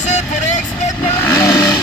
that's it for the expert production.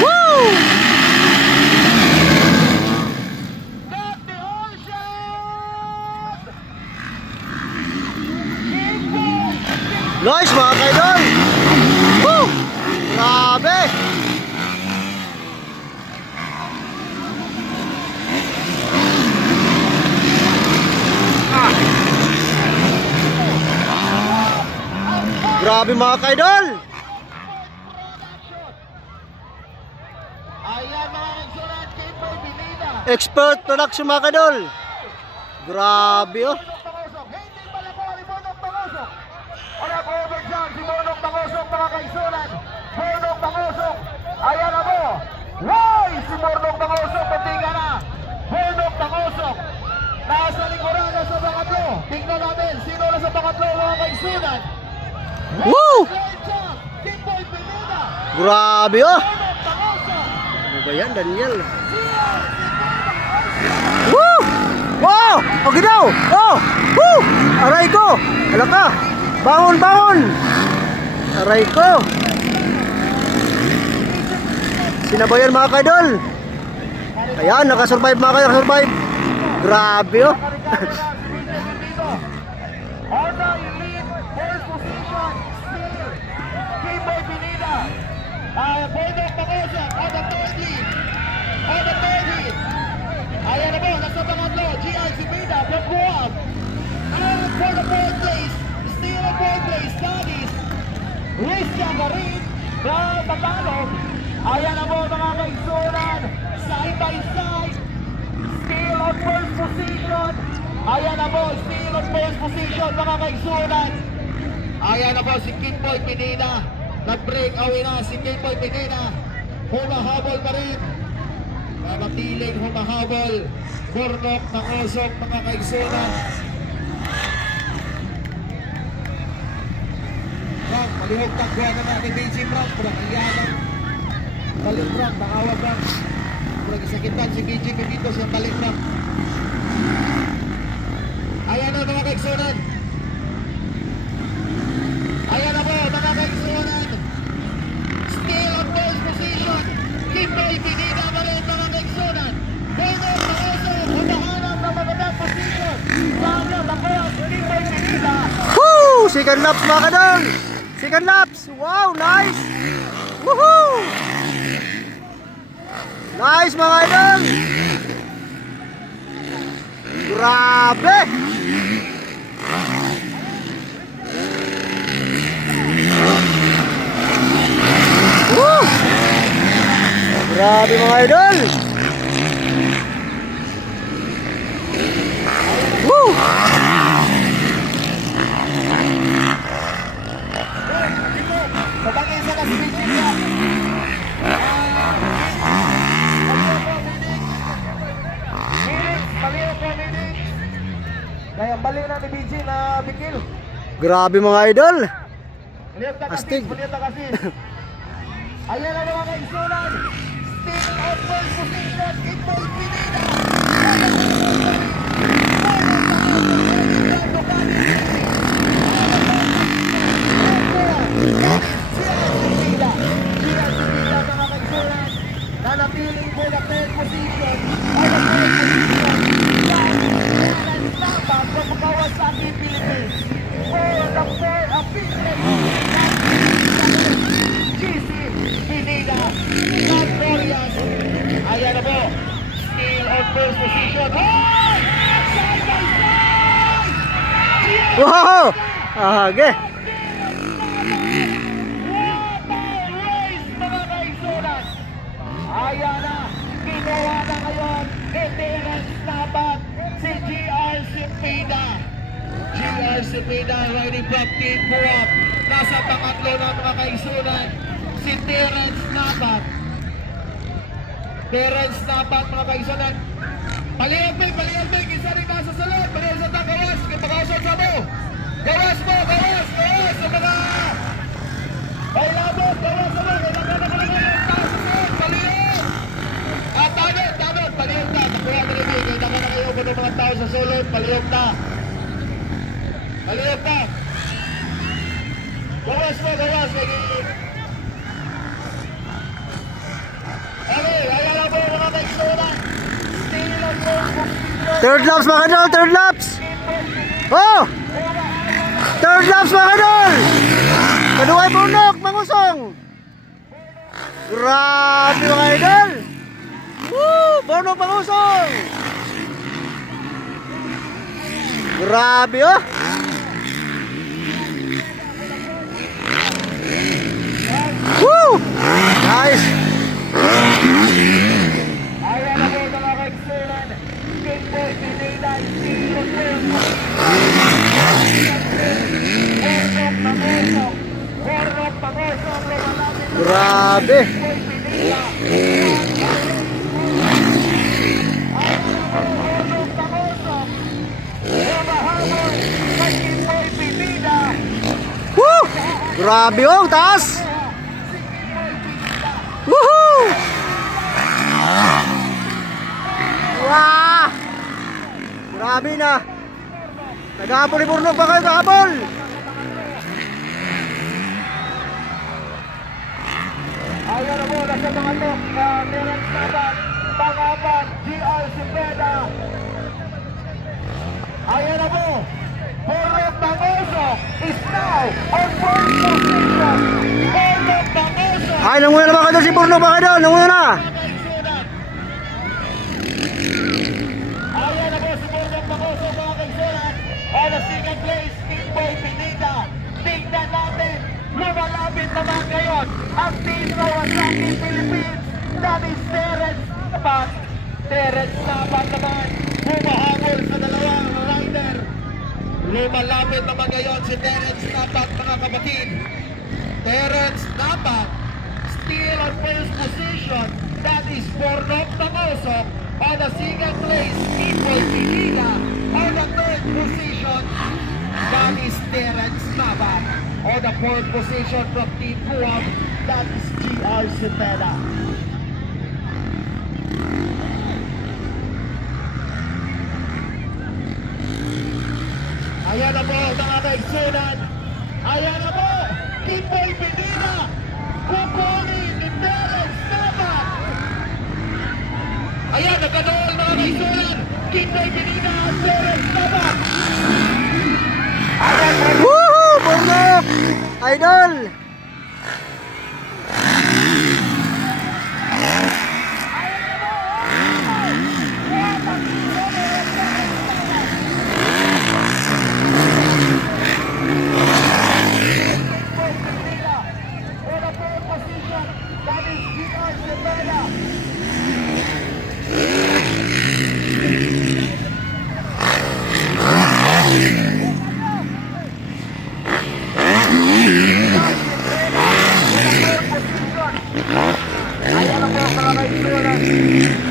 Woo! Not the ocean! Nice mga kaidol! Woo! Grabe! Grabe mga kaidol! Ayan mga kagsulat, Kimboy Pineda. Expert production mga kaidol! Grabe oh! Hindi pala po ni Bonok Tangosok. Wala po over dyan si Bonok Tangosok mga kaisulat. Bonok Tangosok. Ayan na po. Wow! Si Bonok Tangosok. Patinga na. Bonok Tangosok. Nasa likuran na sa pangatlo. Tingnan natin sino na sa pangatlo mga kaisulat. Woo! Kimboy Pineda. Grabe oh! Bonok Tangosok. Ano ba yan Daniel? Woo! Wow! Okay daw! Oh! Woo! Aray ko! Hala ka! Bangon! Bangon! Aray ko! Sinabayan mga kaidol! Ayan! Nakasurvive mga kaidol! Nakasurvive! Grabe oh! Honda Elite first position still Kimboy Pineda. Bonok Tangosok on the third lead. On the third lead. Ayan na po, nasa pangatlo, GR Cepeda from Guam. And for the fourth place, still in fourth place, that is Luis Jagarin from Tagalog. Ayan na po mga kaigsunan, side by side, still on first position. Ayan na po, still on first position mga kaigsunan. Ayan na po si Kimboy Pineda. Nag-break away na si Kimboy Pineda. Humahabol pa rin. Matiling humahabol. Bonok Tangosok mga kaigsunan. Frank, malihog takwa naman ni BG Frank. Kurang iyalang. Talim Frank, nakawa Frank. Kurang isakitan si BG Pipito sa talim Frank. Ayan na mga kaigsunan. Ayan na po mga kaigsunan. Still on first position. Kimboy Pineda pa rin mga kaigsunan. Bonok Tangosok, humahanap na magandang position. Sana nakuha si Kimboy Pineda. Woo! Second laps mga kaidol! Second laps! Wow! Nice! Woohoo! Nice mga kaidol! Grabe! Woo! Grabe mga idol! Woo! Sabagay sa kasbidin niya. Baliw po meeting. Kaya baliw na ni BG na bikil. Grabe mga idol! Baliw na kasi, Astig. baliw na kasi. Ayan na mga kaisunan. Still on first position, Kimboy Pineda. Nanapiling po na third position ay na third position dahil dapat sa Kawasaki Philippines for the third appearance GC Pineda Victorious. Ayan na po, still on first position. Oh! Side by side! Wow! Ahage! Ayan na, ginawa na ngayon ni Terence Nabat si GR Cepeda. GR Cepeda riding from Team Buwak. Nasa pangatlo na mga kaisunan si Terence Nabat. Terence Nabat mga kaisunan. Paliyag may, isa rin nasa salon. Paliyag sa gawas, kipagawasan sa mo. Gawas mo, gawas sa mga bailabot, gawas sa mo. Kailangan na mga ngayon, taas sa salon, paliyag. Tanod, paliyog na. Nakuha na rin. Kaya naman na kayo ng mga tao sa sulod, paliyog na. Aliyot na. Gawas mo, gawas. Okay, ayan na po mga kaigsunan. Still on first position. Third laps mga idol, third laps. Oh! Third laps mga idol. Kaduay bundok, mangusong. Grabe mga idol. Woo! Bundok mangusong. Grabe oh. Woo! Nice. Ayan na po mga kaigsunan. King Boy Pineda, still on first. Bornok Pangosong, lumalapit na Grabe. Boy Pineda. Bornok Pangosong, lumahabol kay King Boy Pineda. Woo! Grabe oh, taas. Woohoo! Wah! Grabe na. Naghabol ni Burnok pa kayo, naghabol. Ayan na po, nasa mga tok, Terence Nabat, Pangaban, GR Cepeda. Ayan na po, Bornok Pangosong is now on first position. Bornok Pangosong. Ay, nanguya na ba kayo si Burnok pa kayo? Nanguya na. Ayan na po si Bornok Pangosong mga kaigsunan. On the second place, King Boy Pineda. Tingnan natin, lumalapit naman ngayon ang Team Kawasaki Philippines. That is Terence Nabat. Terence Nabat naman, humahabol sa dalawang rider. Lumalapit naman ngayon si Terence Nabat mga kapatid. Terence Nabat still on first position. That is Bornok Pangosong. On the second place, King Boy Pineda. On the third position, that is Terence Nabat. On the fourth position from Team Buwag, that is GR Cepeda. Ayan na po mga kaigsunan. Ayan na po, King Boy Pineda. Kukunin ni Terence Nabat. Ayan, nagkanool mga kaigsunan. King Boy Pineda at Terence Nabat. Ayan po. Woohoo! Burnok! Idol!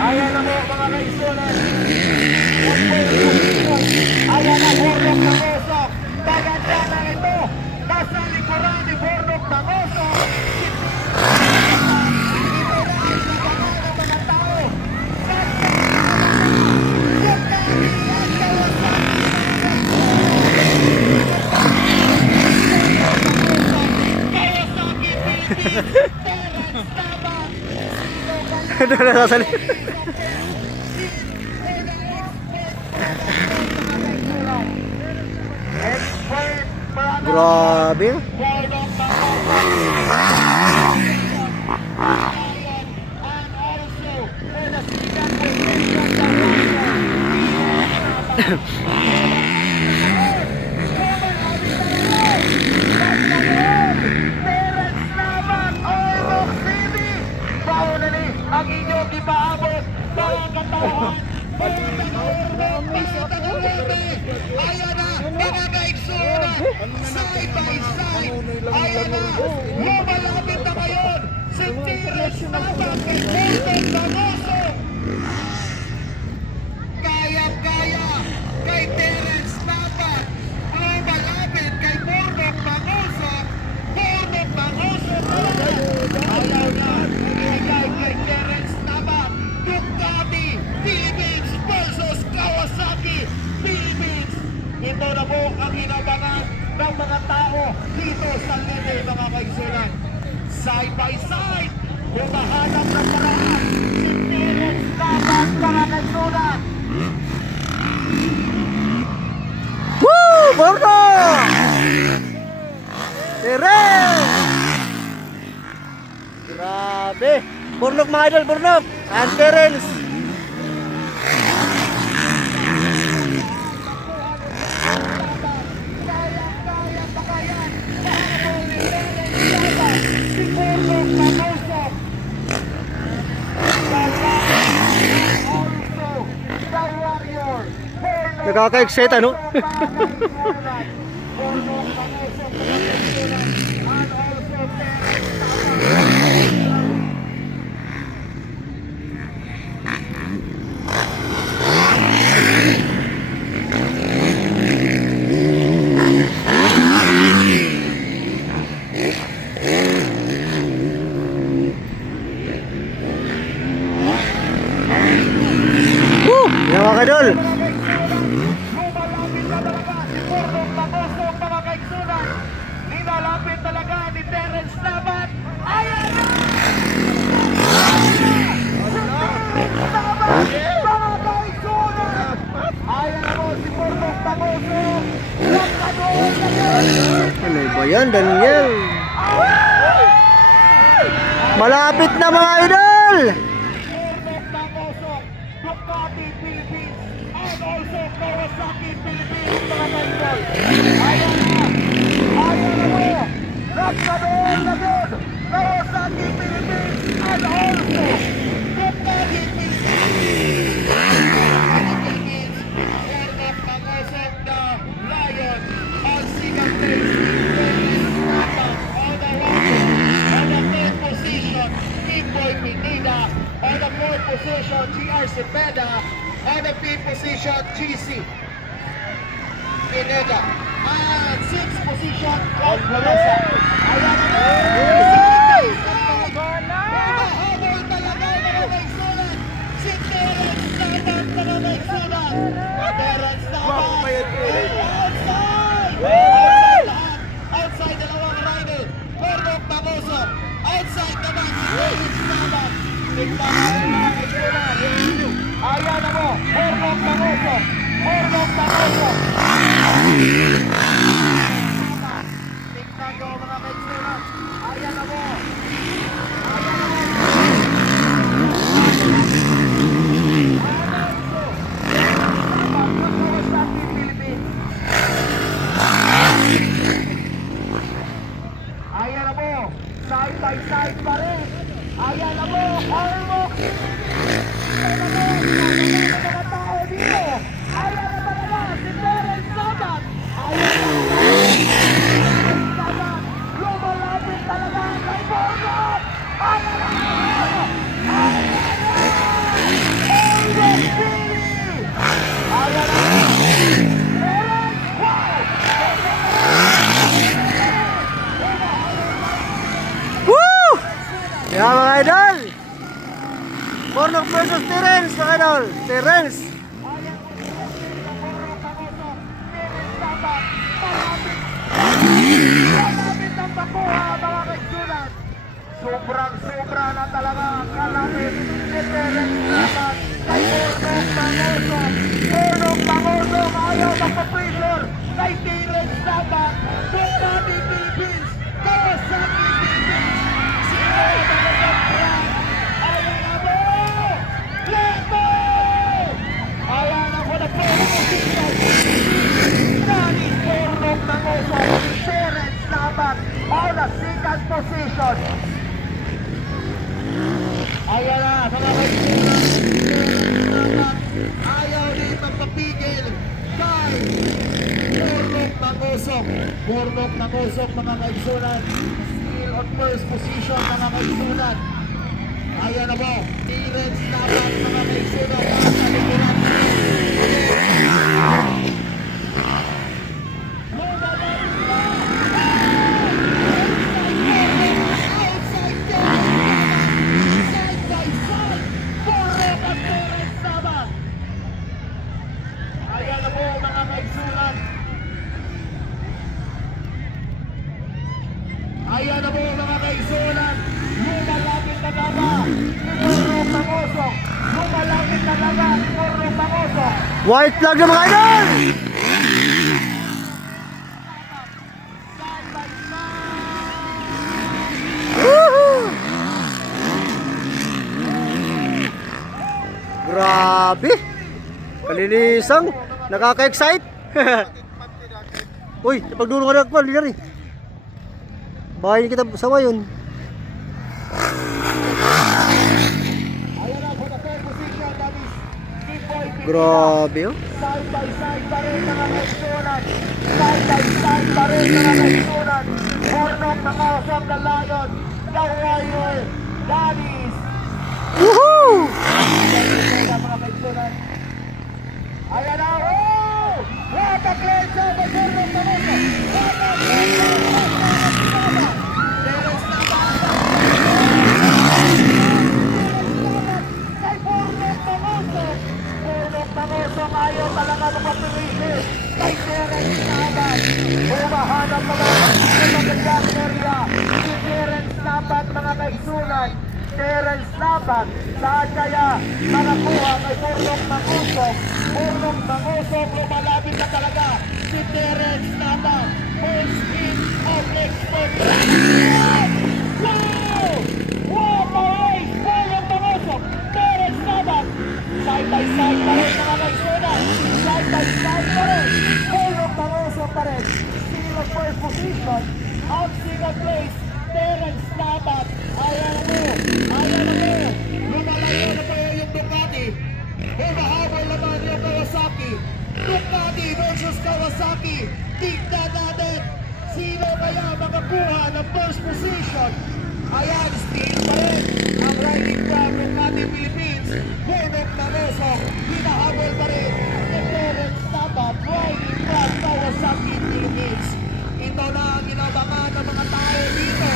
Ayan na po mga kaigsunan. Ayan na Bornok Pangosong. Maganda na ito. Nasa likuran ni Bornok Pangosong. Ito na ang sabangan ng mga tao. Kawasaki Philippines. Terence Nabat. Ito na sasali. Grabe. Ang inyong ipaabot mga katawan. Ayan na, mga kaigsunan, side by side. Ayan na, lumalapit na ngayon si Terence Nabat kay Bornok Pangosong. Kaya-kaya kay Terence Nabat, lumalapit kay Bornok Pangosong. Bornok Pangosong ayaw na, ibigay kay Terence Nabat. Ducati Philippines versus Kawasaki Philippines. Ito na po ang inabangan ng mga tao dito sa Leyte, mga kaigsunan. Side by side, humahanap ng paraan si Terence Laban, mga kaigsunan. Woo! Borno! Terence! Grabe! Burnok mga idol, Burnok! And Terence! Nakaka-excite ano? Woo! Yan mga kadol! Nilalapit talaga ni Terence Laban. Ayan na! Mga kaisunan! Ayan na po si Burnok Tagoso. Ano ba yan, Daniel? Malapit na mga idol! Burnok Tagoso, Ducati Philippines, and also Kawasaki Philippines, mga kaisol. Ayan na! Ayan na po! Nagkaroon na yun! Kawasaki Philippines, and also Ducati Philippines. Burnok Tagoso, the Lion, on second place. On the third position, Kimboy Pineda. On the fourth position, GR Cepeda. On the fifth position, GC Pineda. And sixth position, Rob Velosa. Ayan na! Humahabol talaga mga kaigsunan. Si Terence Laban, mga kaigsunan. Terence Laban. Outside! Outside lahat. Outside dalawang rider. Burnok Tagoso. Outside naman si Terence Laban. Tignan mo mga kaigsunan. Ayan na mo. Burnok Tagoso. Burnok Tagoso. Tignan nyo mga kaigsunan. Ayan na mo. Ayan na mo. Kawasaki Philippines. Ayan na mo. Side by side pa rin. Ayan na mo. Almost. Ayan na mo. Mga tao dito. Ayan na talaga si Terence Laban. Ayan na mo. Laban. Lumalapit talaga kay Burnok. Ayan na mo. Ayan na mo. Almost Philly. Ayan na mo. Terence. Wow. Woo! Yan mga idol! Burnok versus Terence mga idol! Terence! Kalapit ang makuha mga kaigsunan. Sobrang-sobra na talaga ang kalapit ni Terence Laban kay Burnok Tagoso. Burnok Tagoso ayaw magpa-pressure kay Terence Laban. Ducati Philippines, Kawasaki Philippines. Sino talagang brand? Ayan na mo! Let go! Ayan na po na po ang position. Nani Burnok Tagoso, Terence Laban on the second position. Ayan na, mga kaigsunan. Ayaw din magpapigil kay Burnok Tagoso. Burnok Tagoso, mga kaigsunan. Still on first position, mga kaigsunan. Ayan na po, Terence Laban, mga kaigsunan. Nasa likuran. Ayan na po mga kaisunan. Lumalapit na gaba. Purong pangosok. Lumalapit na gaba. Purong pangosok. White flag na mga idol! Side by side. Woohoo! Grabe! Kalilisang! Nakaka-excite! Uy, napagdulo ka na ako, Lilari. Bahay kita sawa yun. Ayan na po na third position. That is Team Boy Pineda. Grabe oh. Side by side pa rin mga kaisunan. Side by side pa rin mga kaisunan. Purnong nakasok na Lion. The Warrior. Danis. Woohoo! Mga kaisunan. Ayan na. Oh! What a great job by Purnong Pamoso. What a great job by Purnong kay Purnong Pamoso. Purnong Pamoso ayaw talaga mapapilihin. Kay Terence Nabat. Humahanap mga magandang area. Si Terence Nabat mga kaisunan. Terence Nabat. Saan kaya makakuha kay Purnong Pamoso? Purnong Pamoso lumalapit na talaga. Si Terence Nabat. First hit of expert. Wow! What a race! Purnong Pamoso. Terence Nabat. Side by side pa rin mga kaisunan. Side by side pa rin. Purnong Pamoso pa rin. Still first position. Out second place. Terence Nabat. Ayan na mo. Ayan na mo. Lumalayo na po yung Ducati. Humahabol naman yung Kawasaki. Ducati versus Kawasaki. Tignan natin. Sino kaya makakuha ng first position? Ayan, still pa rin ang riding club Ducati Philippines. Purnong Pamoso. Hinahabol pa rin ni Terence Nabat. Riding club Kawasaki Philippines. Ito na ang inabangan ng mga tao dito.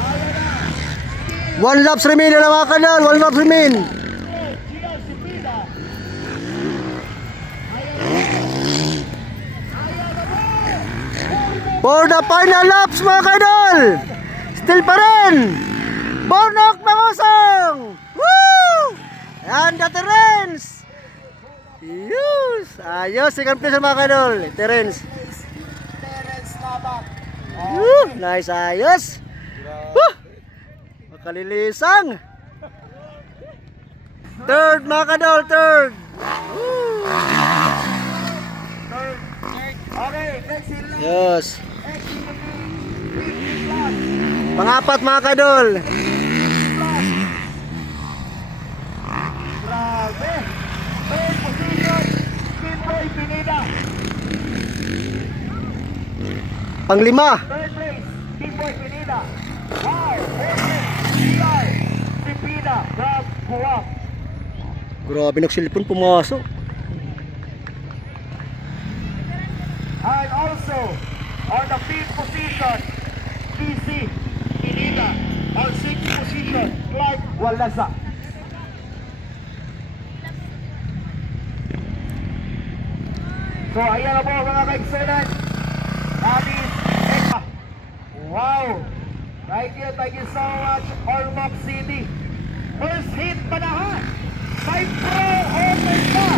Ayan na. One laps remain na mga kanal. One laps remain. Gio Cepeda. For the final laps mga kanal. Still pa rin. Purnong Pangosong. Woo! And the Terence. Yes. Ayos. Second place mga kanal. Terence. Terence Nabat. Woo! Nice. Ayos. Woo! Makalilisang. Third mga kanal. Third. Okay, next in line. Yes. Next in the 50 plus. Pangapat mga kadol. Grabe. Third position, Team Boy Pineda. Panglima. Third place, Team Boy Pineda. Wow, okay. PR, Cepeda, grab, kuwak. Grabe nagsilipon pumasok. And also, on the 5th position, PC Pineda. On 6th position, Clark Walasa. So, ayan na po mga kaigsunan. That is Eka. Wow! Thank you so much, Ormoc City. First hit panahan. May pro open na.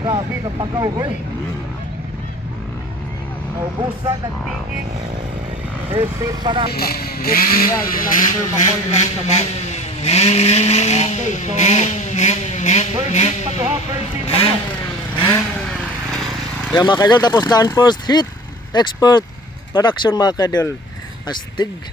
Grabe, napagaw ko eh. Naubusan ng tingin. First hit panahan. FPL, ilang firma ko, ilang sabaw. Okay, so first hit patuha, first hit patuha. Yan mga kadol, tapos na ang first hit. Expert production mga kadol. Astig.